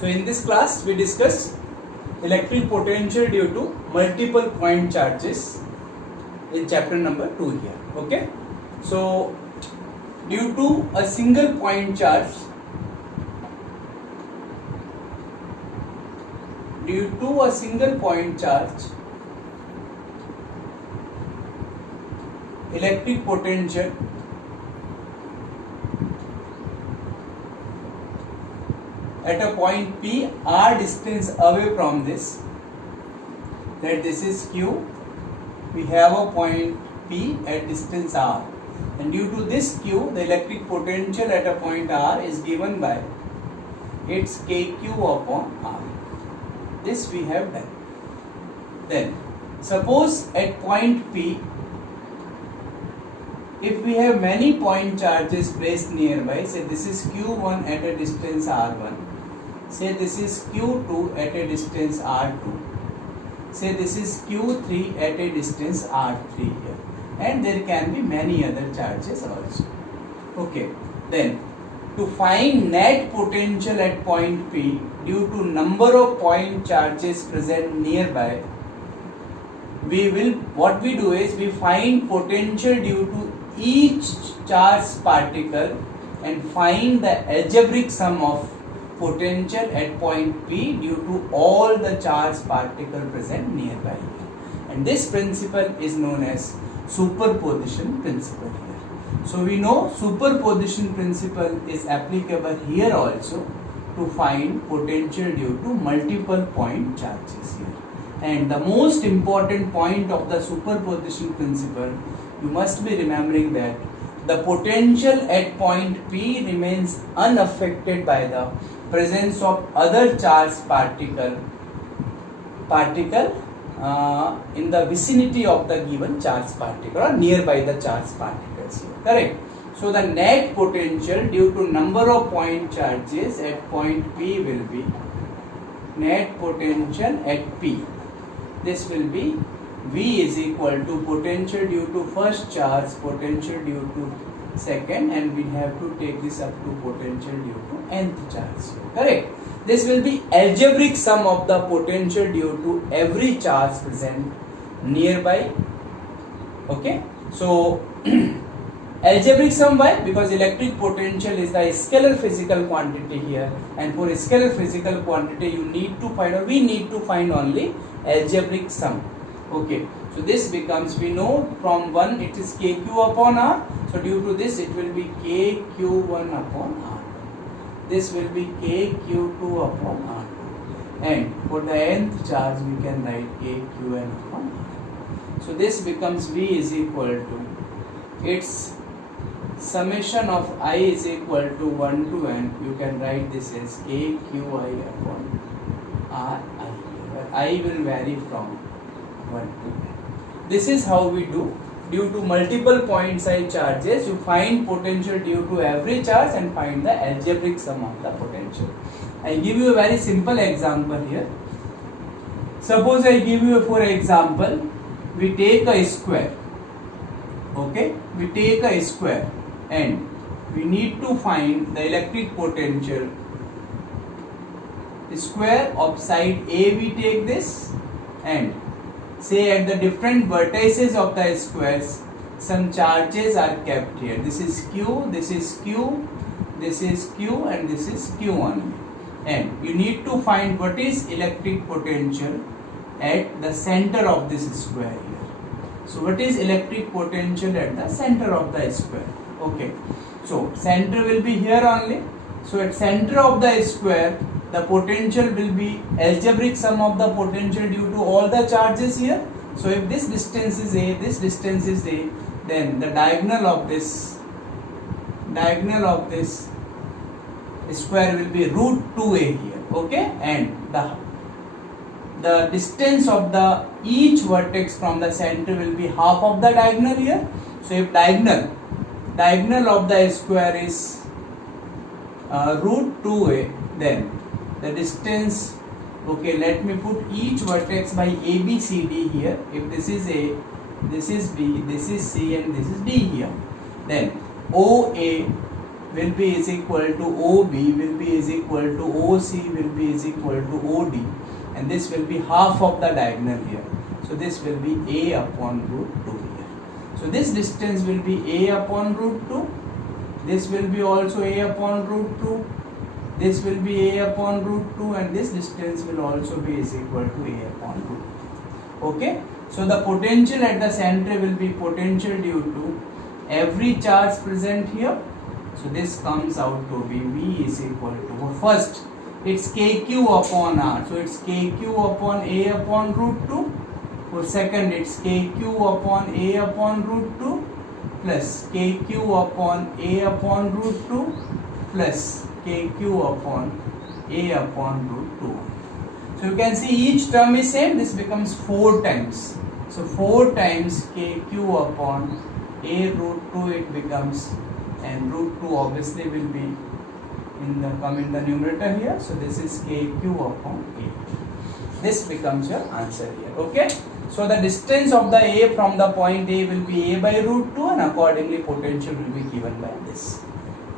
So in this class we discuss electric potential due to multiple point charges in chapter number 2 here. Okay. So due to a single point charge, electric potential at a point P r distance away from this, that this is Q, we have a point P at distance r, and due to this Q, the electric potential at a point r is given by its kq upon r. This we have done. Then suppose at point P, if we have many point charges placed nearby, say this is Q1 at a distance r1, say this is Q2 at a distance r2, say this is Q3 at a distance r3 here, and there can be many other charges also. Okay, then to find net potential at point P due to number of point charges present nearby, what we do is we find potential due to each charged particle and find the algebraic sum of potential at point P due to all the charged particle present nearby. And this principle is known as superposition principle here. So we know superposition principle is applicable here also to find potential due to multiple point charges here. And the most important point of the superposition principle, you must be remembering that the potential at point P remains unaffected by the presence of other charged particle in the vicinity of the given charged particle or nearby the charged particles here. Correct? So the net potential due to number of point charges at point P will be net potential at P. This will be V is equal to potential due to first charge, potential due to second, and we have to take this up to potential due to nth charge. Correct? This will be algebraic sum of the potential due to every charge present nearby. Okay? So algebraic sum, why? Because electric potential is the scalar physical quantity here, and for scalar physical quantity you need to find, or we need to find only algebraic sum. Okay, so this becomes, we know from 1 it is kq upon r, so due to this it will be kq1 upon r, this will be kq2 upon r, and for the nth charge we can write kqn upon r. So this becomes V is equal to its summation of I is equal to 1 to n, you can write this as kqi upon ri, where I will vary from 1 to n. This is how we do. Due to multiple point size charges, you find potential due to every charge and find the algebraic sum of the potential. I give you a very simple example here. Suppose I give you, for example, we take a square. Okay, we take a square and we need to find the electric potential. Square of side A we take this, and say at the different vertices of the squares some charges are kept here. This is Q, this is Q, this is Q, and this is Q only. And you need to find what is electric potential at the center of this square here. So what is electric potential at the center of the square? Okay, so center will be here only. So at center of the square, the potential will be algebraic sum of the potential due to all the charges here. So if this distance is A, this distance is A, then the diagonal of this square will be root 2A here. Okay, and the distance of the each vertex from the center will be half of the diagonal here. So if diagonal of the square is root 2A, then the distance, okay, let me put each vertex by A, B, C, D here. If this is A, this is B, this is C, and this is D here, then OA will be is equal to OB will be is equal to OC will be is equal to OD, and this will be half of the diagonal here. So this will be A upon root 2 here. So this distance will be A upon root 2. This will be also A upon root 2. This will be A upon root 2, and this distance will also be is equal to A upon root 2. Okay. So the potential at the center will be potential due to every charge present here. So this comes out to be V is equal to, first it's KQ upon R. So it's KQ upon A upon root 2. For second it's KQ upon A upon root 2 plus KQ upon A upon root 2 plus KQ upon A upon root 2. So you can see each term is same. This becomes 4 times. So 4 times KQ upon A root 2 it becomes, and root 2 obviously will be in the numerator here. So this is KQ upon A. This becomes your answer here. Okay. So the distance of the A from the point A will be A by root 2, and accordingly potential will be given by this.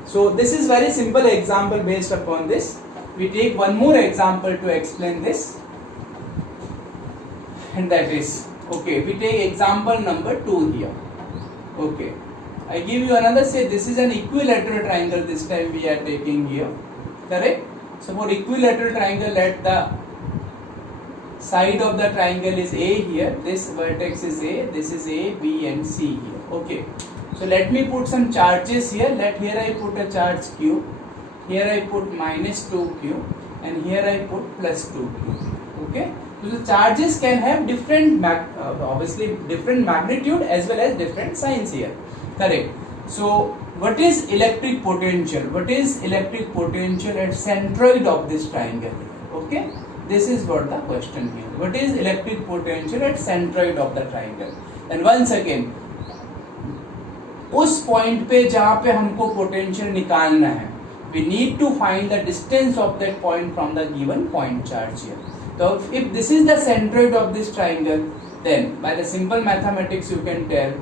So this is very simple example based upon this. We take one more example to explain this, and that is, okay, we take example number 2 here. Okay, I give you another, say this is an equilateral triangle, this time we are taking here, correct? So for equilateral triangle, let the side of the triangle is A here, this vertex is A, this is A, B and C here. Okay, so let me put some charges here. Here I put a charge Q, here I put minus 2Q, and here I put plus 2Q. Okay, so the charges can have different obviously different magnitude as well as different signs here, correct? So what is electric potential? What is electric potential at centroid of this triangle? Okay, this is what the question here. What is electric potential at centroid of the triangle? And once again, उस point पे जहाँ पे हमको potential निकालना है, we need to find the distance of that point from the given point charge here. So if this is the centroid of this triangle, then by the simple mathematics you can tell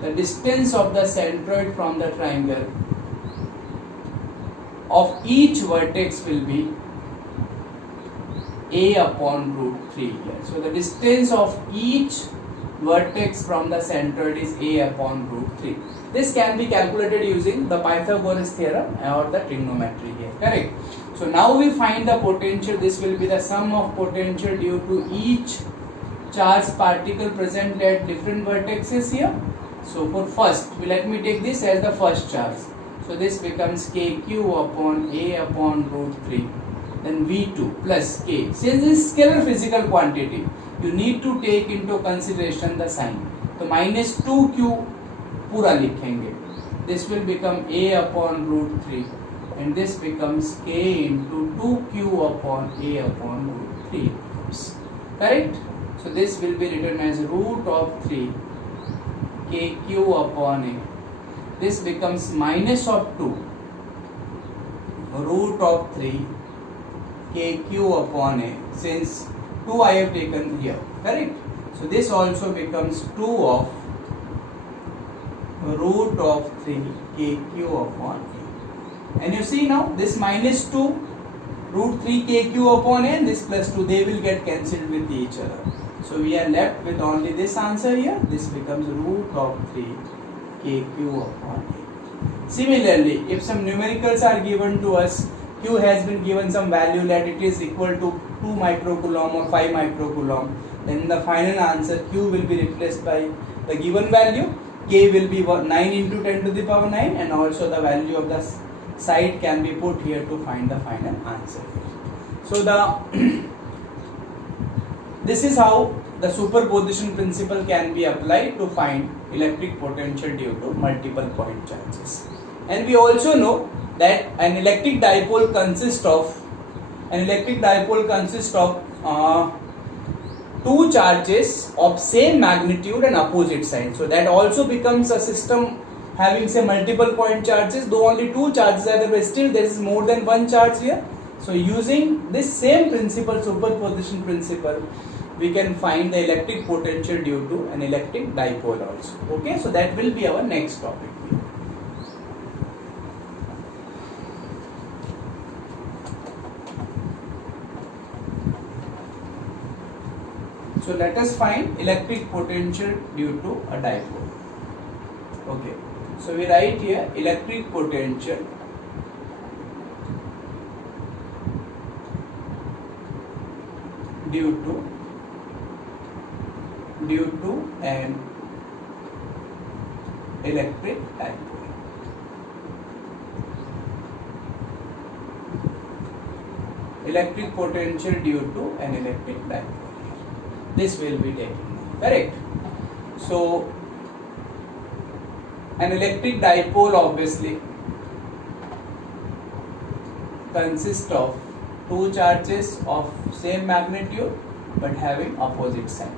the distance of the centroid from the triangle of each vertex will be A upon root 3 here. So the distance of each vertex from the centroid is A upon root 3. This can be calculated using the Pythagoras theorem or the trigonometry here, correct? So now we find the potential. This will be the sum of potential due to each charged particle present at different vertices here. So for first, let me take this as the first charge. So this becomes KQ upon A upon root 3. Then V2 plus K. Since this is scalar physical quantity, you need to take into consideration the sign. So minus 2Q पूरा लिखेंगे. This will become A upon root 3, and this becomes K into 2Q upon A upon root 3. Correct? So this will be written as root of 3 KQ upon A. This becomes minus of 2 root of 3 KQ upon A, since 2 I have taken here, correct? So this also becomes 2 of root of 3 KQ upon A. And you see now this minus 2 root 3 KQ upon A and this plus 2, they will get cancelled with each other. So we are left with only this answer here. This becomes root of 3 KQ upon A. Similarly, if some numericals are given to us, Q has been given some value that it is equal to 2 microcoulomb or 5 microcoulomb, then the final answer Q will be replaced by the given value. K will be 9 into 10 to the power 9, and also the value of the side can be put here to find the final answer. So this is how the superposition principle can be applied to find electric potential due to multiple point charges. And we also know that an electric dipole consists of two charges of same magnitude and opposite sign. So that also becomes a system having say multiple point charges, though only two charges are there, but still there is more than one charge here. So using this same principle, superposition principle, we can find the electric potential due to an electric dipole also. Okay, so that will be our next topic. So let us find electric potential due to a dipole. Okay, so we write here electric potential due to an electric dipole. Electric potential due to an electric dipole. This will be taken, correct? So an electric dipole obviously consists of two charges of same magnitude but having opposite sign.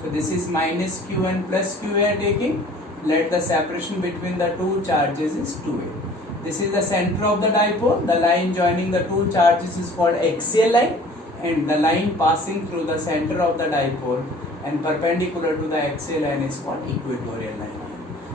So this is minus q and plus q we are taking. Let the separation between the two charges is 2a. This is the center of the dipole. The line joining the two charges is called axial line, and the line passing through the center of the dipole and perpendicular to the axial line is called equatorial line.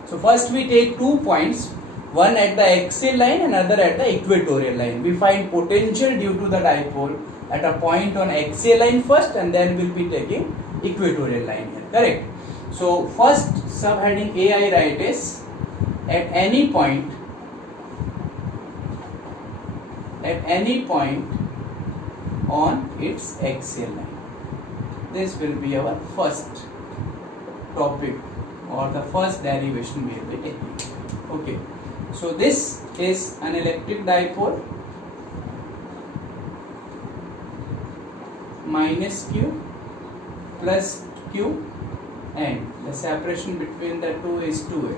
So first we take 2 points, one at the axial line and another at the equatorial line. We find potential due to the dipole at a point on axial line first, and then we'll be taking equatorial line here, correct? So first subheading A I write is at any point on its axial line. This will be our first topic or the first derivation we will be taking. Okay, so this is an electric dipole minus q plus q, and the separation between the two is 2a.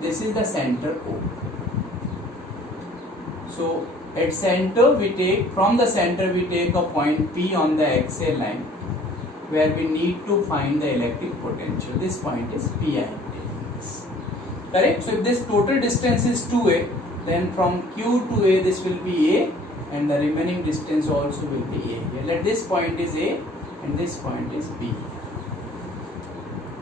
This is the center O. So at center we take, from the center we take a point P on the axial line where we need to find the electric potential. This point is Pi. Correct? So if this total distance is 2a, then from Q to A this will be A, and the remaining distance also will be A here. Let this point is A and this point is B.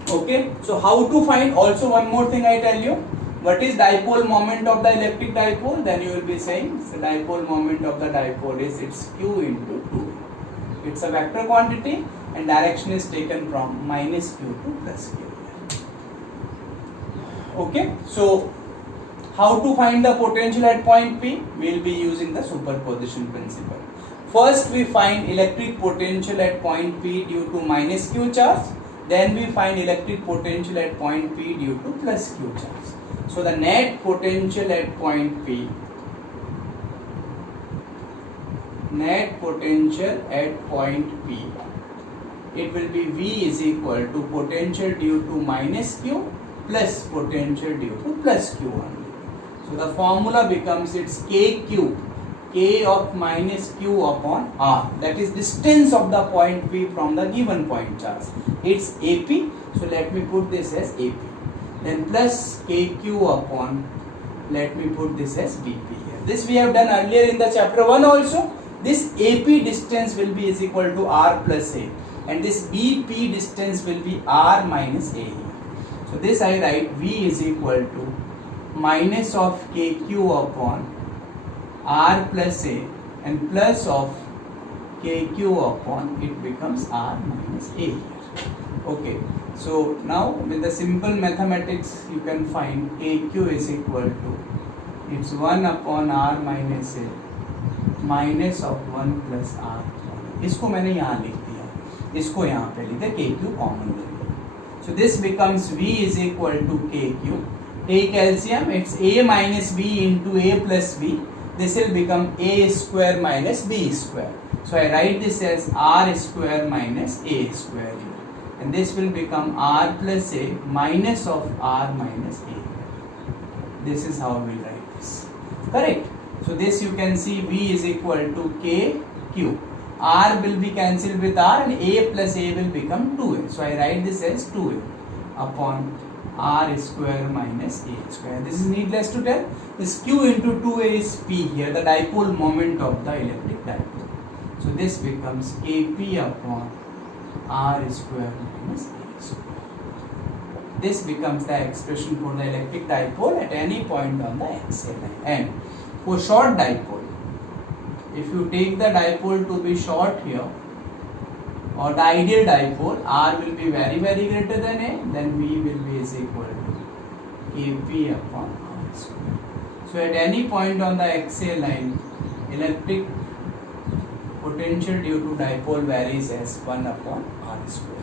Okay, so how to find? Also one more thing I tell you. What is dipole moment of the electric dipole? Then you will be saying the dipole moment of the dipole is its q into 2. It's a vector quantity and direction is taken from minus q to plus q. Okay, so how to find the potential at point P? We will be using the superposition principle. First we find electric potential at point P due to minus q charge. Then we find electric potential at point P due to plus q charge. So the net potential at point P, it will be V is equal to potential due to minus q plus potential due to plus q only. So the formula becomes its kq, k of minus q upon r, that is distance of the point P from the given point charge. It's AP, so let me put this as AP. Then plus kq upon, let me put this as BP here. This we have done earlier in the chapter 1 also. This AP distance will be is equal to R plus A, and this BP distance will be R minus A here. So this I write V is equal to minus of kq upon R plus A and plus of kq upon, it becomes R minus A here. Okay, so now with the simple mathematics you can find kq is equal to, it's 1 upon R minus A minus of 1 plus R. इसको मैंने यहाँ लिख दिया, इसको यहाँ पे लिख दिया, kq कॉमन ले लिया. So this becomes V is equal to kq. Take LCM, it's A minus B into A plus B. This will become A square minus B square. So I write this as R square minus A square. And this will become R plus A minus of R minus A. This is how we write this. Correct? So this you can see V is equal to KQ. R will be cancelled with R and A plus A will become 2A. So I write this as 2A upon R square minus A square. This is needless to tell. This Q into 2A is P here, the dipole moment of the electric dipole. So this becomes Kp upon R square minus A square. This becomes the expression for the electric dipole at any point on the axial line. And for short dipole, if you take the dipole to be short here, or the ideal dipole, R will be very greater than A, then V will be is equal to Kp upon R square. So at any point on the axial line, electric potential due to dipole varies as 1 upon R square.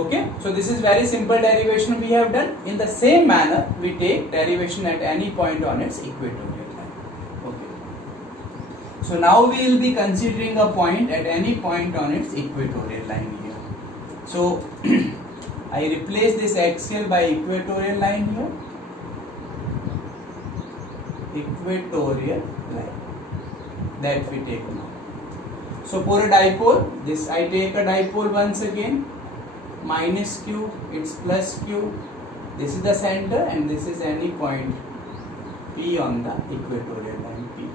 Okay, so this is very simple derivation we have done. In the same manner, we take derivation at any point on its equatorial line. Okay. So now we will be considering a point at any point on its equatorial line here. So I replace this axial by equatorial line here. Equatorial line that we take now. So for a dipole, this I take a dipole once again. Minus q, it's plus q. This is the center and this is any point P on the equatorial line P.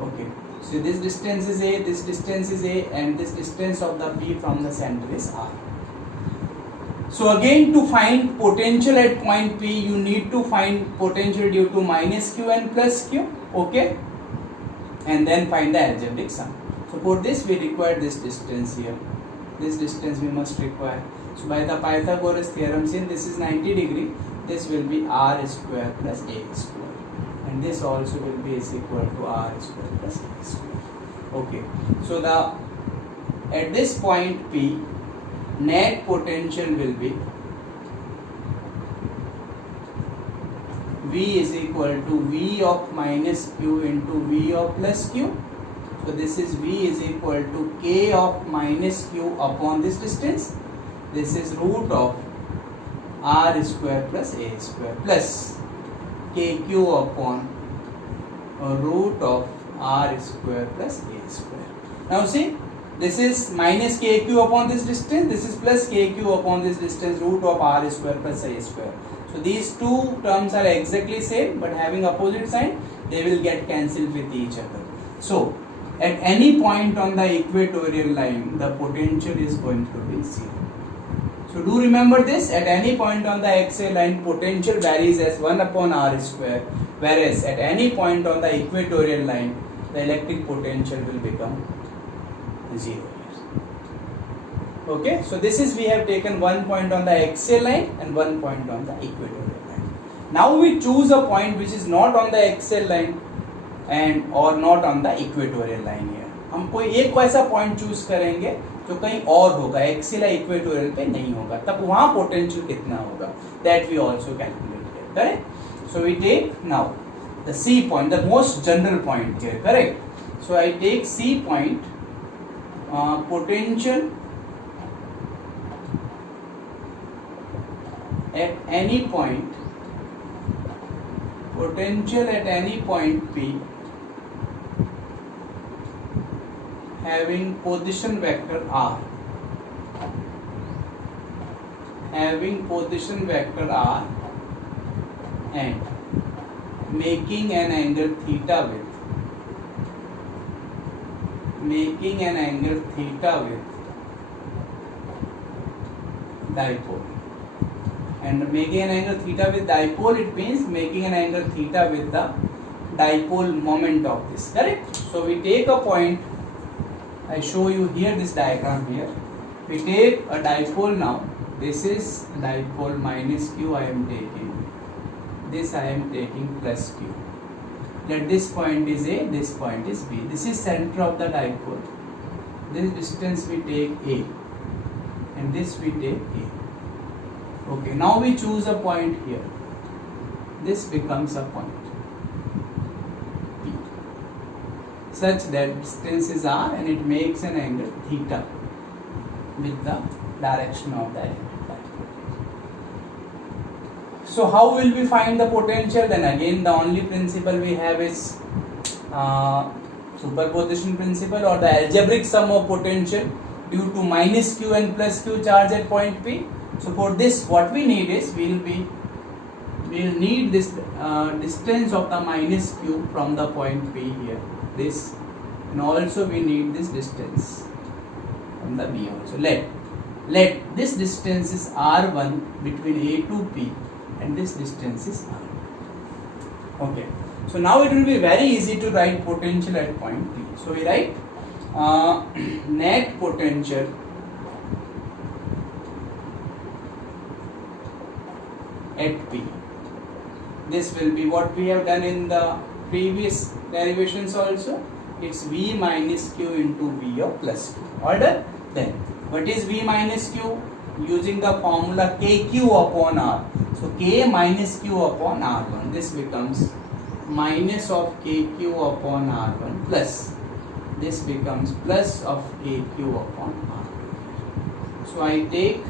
Okay, so this distance is A, this distance is A, and this distance of the P from the center is R. So again, to find potential at point P, you need to find potential due to minus q and plus q. Okay, and then find the algebraic sum. So for this we require this distance here. This distance we must require. So by the Pythagoras theorem, since this is 90 degree, this will be R square plus A square, and this also will be is equal to R square plus A square. Okay, so the at this point P, net potential will be V is equal to V of minus q into V of plus q. So this is V is equal to K of minus q upon this distance. This is root of R square plus A square plus KQ upon root of R square plus A square. Now see, this is minus KQ upon this distance. This is plus KQ upon this distance, root of R square plus A square. So these two terms are exactly same, but having opposite sign, they will get cancelled with each other. So at any point on the equatorial line, the potential is going to be 0. So do remember this, at any point on the axial line, potential varies as 1 upon R square, whereas at any point on the equatorial line, the electric potential will become 0. Okay, so this is, we have taken 1 point on the axial line and 1 point on the equatorial line. Now we choose a point which is not on the axial line and or not on the equatorial line here. हम कोई एक ऐसा point choose करेंगे जो कहीं और होगा, axial या इक्वेटोरियल पे नहीं होगा, तब वहां पोटेंशियल कितना होगा, that we also calculate. Correct. So we take now the C point, the most general point here. Correct. So I take C point, potential at any point, potential at any point P having position vector R, having position vector R and making an angle theta with, making an angle theta with dipole. And making an angle theta with dipole, it means making an angle theta with the dipole moment of this. Correct. So we take a point, I show you here this diagram here. We take a dipole now. This is dipole minus q I am taking. This I am taking plus q. Let this point is A, this point is B. This is center of the dipole. This distance we take A and this we take A. Okay, now we choose a point here. This becomes a point P, such that distance is R and it makes an angle theta with the direction of the electric. So how will we find the potential? Then again, the only principle we have is superposition principle, or the algebraic sum of potential due to minus q and plus q charge at point P. So for this, what we need is, we'll need this distance of the minus q from the point P here, this, and also we need this distance from the B also. Let this distance is R1 between A to P, and this distance is R. Okay. So now it will be very easy to write potential at point P. So we write net potential at P. This will be what we have done in the previous derivations also. It's V minus Q into V of plus Q. Order? Then what is V minus Q? Using the formula KQ upon R. So K minus Q upon R1. This becomes minus of KQ upon R1 plus. This becomes plus of KQ upon R2. So I take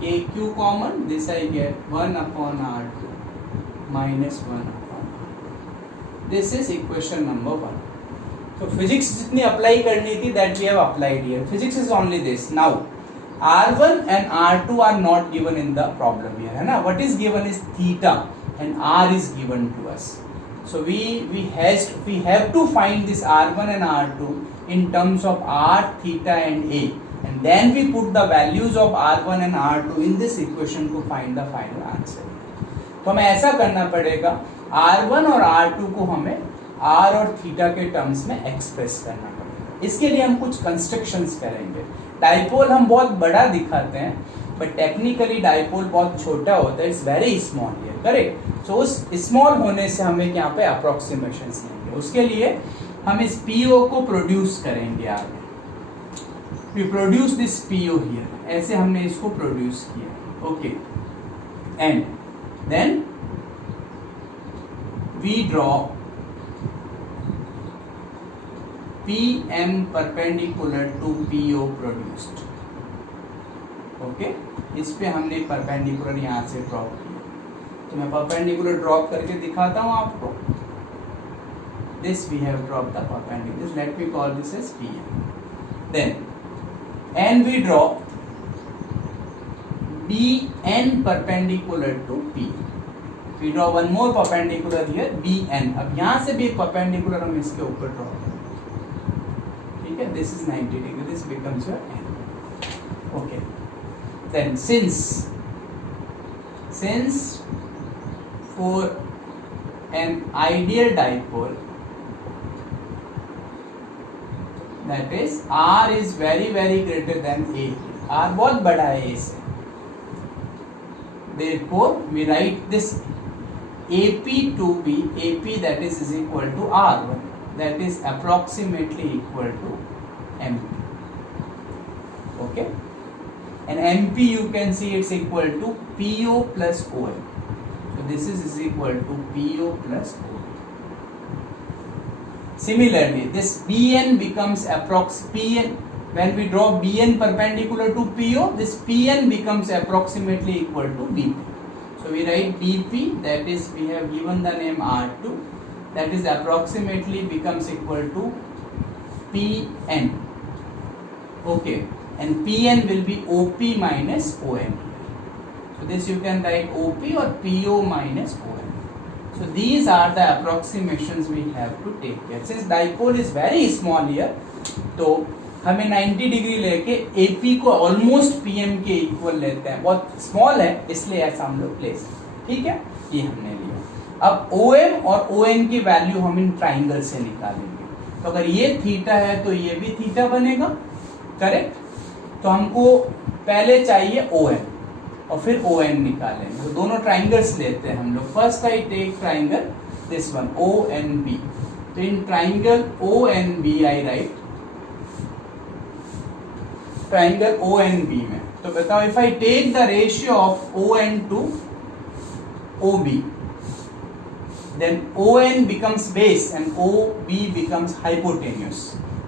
KQ common. This I get 1 upon R2 minus 1 upon R2. This is equation number 1. So physics जितनी apply करनी थी that we have applied here. Physics is only this. Now R1 and R2 are not given in the problem here, है ना? What is given is theta and R is given to us. So we have to find this R1 and R2 in terms of R, theta and A, and then we put the values of R1 and R2 in this equation to find the final answer. तो हमें ऐसा करना पड़ेगा, R1 और R2 को हमें R और theta के टर्म्स में एक्सप्रेस करना पड़ेगा. इसके लिए हम कुछ कंस्ट्रक्शंस करेंगे. डाइपोल हम बहुत बड़ा दिखाते हैं, बट टेक्निकली डाइपोल बहुत छोटा होता है. It's very small here, correct. So उस स्मॉल होने से हमें यहाँ पे अप्रोक्सीमेशंस लेंगे. उसके लिए हम इस पीओ को प्रोड्यूस करेंगे आगे. We produce this PO here. ऐसे हमने इसको प्रोड्यूस किया. Okay, and then we draw PM perpendicular to PO produced. Okay, इस पे हमने परपेंडिकुलर यहाँ से ड्रॉप किया. तो मैं परपेंडिकुलर ड्रॉप करके दिखाता हूँ आपको. This we have drop the perpendicular. Let me call this as PM. Then and we draw BN perpendicular to P. We draw one more perpendicular here, BN. अब यहाँ से भी एक परपेंडिकुलर हम इसके ऊपर ड्रॉ करें. This is 90 degree. This becomes your N. Okay. Then since for an ideal dipole, that is R is very greater than A. R बहुत बड़ा है A से. Therefore we write this AP to be AP, that is equal to R1. That is approximately equal to MP. Okay, and MP you can see it's equal to PO plus OM. So this is equal to PO plus OM. Similarly, this BN becomes PN. When we draw BN perpendicular to PO, this PN becomes approximately equal to BP. So we write BP, that is we have given the name R2. That is approximately becomes equal to PN. Okay, and PN will be OP minus OM. So this you can write OP or PO minus OM. So these are the approximations we have to take care. Since dipole is very small here, तो हमें 90 degree लेके AP को almost PM के equal लेते हैं. बहुत small है इसलिए ऐसा हम लोग प्लेस. ठीक है, ये हमने लिया. अब OM और ON की वैल्यू हम इन ट्राइंगल से निकालेंगे. तो अगर ये थीटा है तो ये भी थीटा बनेगा, करेक्ट. तो हमको पहले चाहिए OM और फिर ON निकालेंगे. तो दोनों ट्राइंगल्स लेते हैं हम लोग. First I take triangle this one ONB. तो in triangle ONB I write triangle ONB में. तो बताओ, if I take the ratio of ON to OB, then ON becomes base and OB becomes hypotenuse.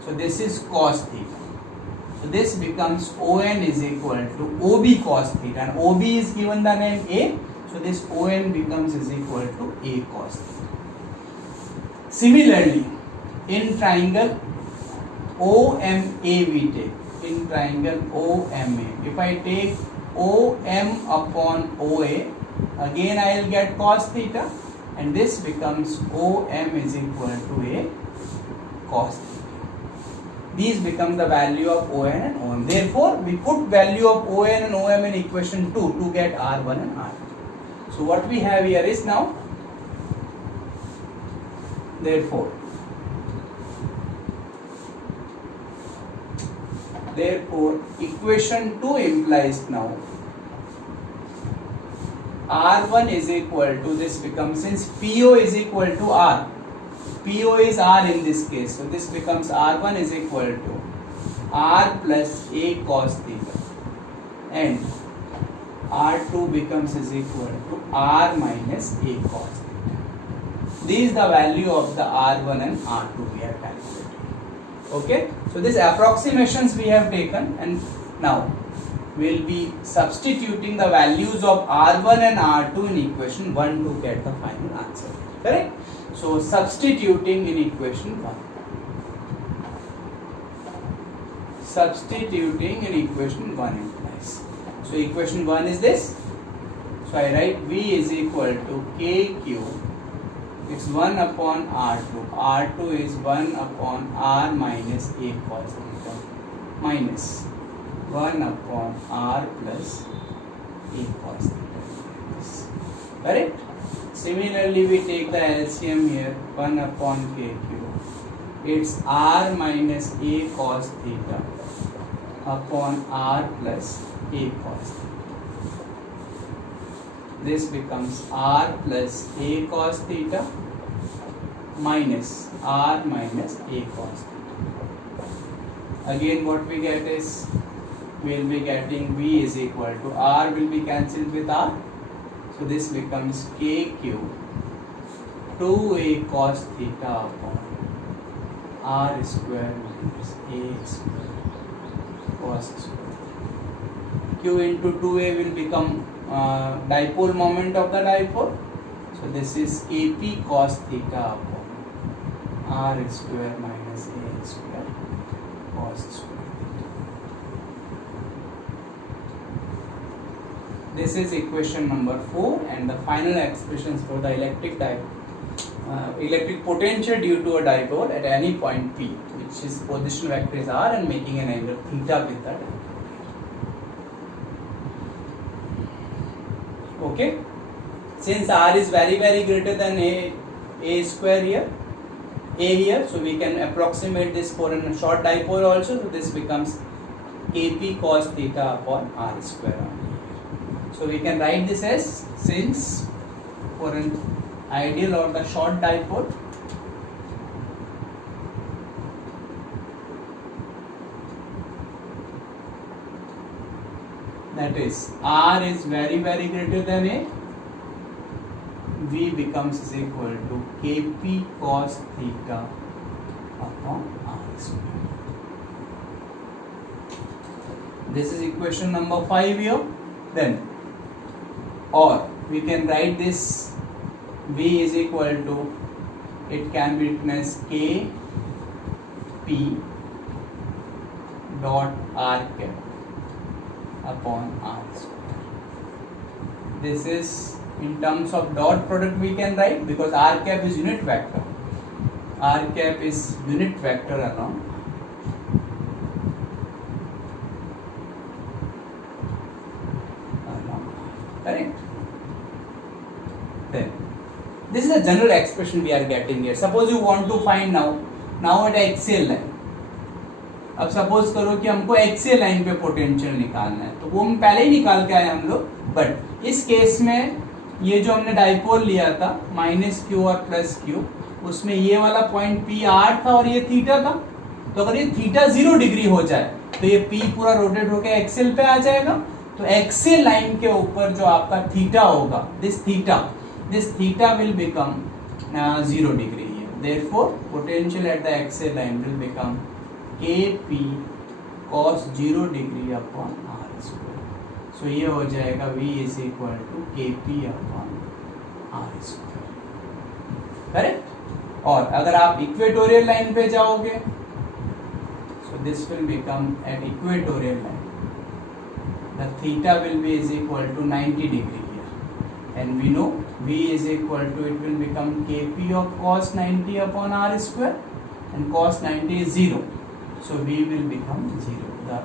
So this is cos theta. So this becomes ON is equal to OB cos theta, and OB is given the name A. So this ON becomes is equal to A cos theta. Similarly, in triangle OMA we take. In triangle OMA, if I take OM upon OA, again I will get cos theta. And this becomes OM is equal to A cos theta. These become the value of ON and OM. Therefore, we put value of ON and OM in equation 2 to get R1 and R2. So what we have here is now, therefore, therefore equation 2 implies now R1 is equal to, this becomes, since PO is equal to R, PO is R in this case, so this becomes R1 is equal to R plus A cos theta, and R2 becomes is equal to R minus A cos theta. This is the value of the R1 and R2 we have calculated. Okay, so these approximations we have taken, and now we will be substituting the values of R1 and R2 in equation 1 to get the final answer. Correct? So substituting in equation 1. Substituting in equation 1 implies. So equation 1 is this. So I write V is equal to KQ. It's 1 upon R2. R2 is 1 upon R minus A cos theta minus 1 upon R plus A cos theta. Correct? Similarly, we take the LCM here, 1 upon KQ. It's R minus A cos theta upon R plus A cos theta. This becomes R plus A cos theta minus R minus A cos theta. Again, what we get is, we will be getting V is equal to R will be cancelled with R. So this becomes KQ 2A cos theta upon R square minus A square cos square. Q into 2A will become dipole moment of the dipole. So this is Kp cos theta upon R square minus A square cos square. This is equation number 4, and the final expressions for the electric potential due to a dipole at any point P, which is position vector is R and making an angle theta with the dipole. Okay, since R is very greater than A square here, so we can approximate this for a short dipole also. So this becomes Kp cos theta upon R square. So we can write this as, since for an ideal or the short dipole, that is R is very greater than A, V becomes is equal to Kp cos theta upon R square. This is equation number 5 here. Then, or we can write this V is equal to, it can be written as Kp dot R cap upon R square. This is in terms of dot product we can write, because R cap is unit vector. R cap is unit vector along. Correct? Then this is the general expression we are getting here. Suppose you want to find now at axial line. अब suppose करो कि हमको axial line पे potential निकालना है, तो वो हम पहले ही निकाल के आए हम लोग, बट इस केस में ये जो हमने डाइपोल लिया था माइनस क्यू और प्लस क्यू, उसमें ये वाला पॉइंट पी आर था और ये थीटा था. तो अगर ये थीटा 0 डिग्री हो जाए तो ये पी पूरा रोटेट होकर एक्सियल पे आ जाएगा. तो एक्सियल लाइन के ऊपर जो आपका थीटा होगा, this theta will become 0 degree. Therefore, potential at the axial line will become Kp cos 0 degree upon R square. So ये हो जाएगा V is equal to Kp upon R square. Correct? और अगर आप इक्वेटोरियल लाइन पे जाओगे, so this will become at equatorial line, the theta will be is equal to 90 degree here, and we know V is equal to, it will become Kp of cos 90 upon R square, and cos 90 is 0, so V will become 0. The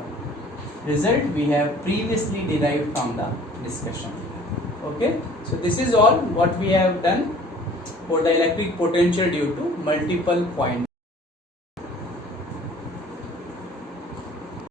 result we have previously derived from the discussion. Okay, so this is all what we have done for the electric potential due to multiple points.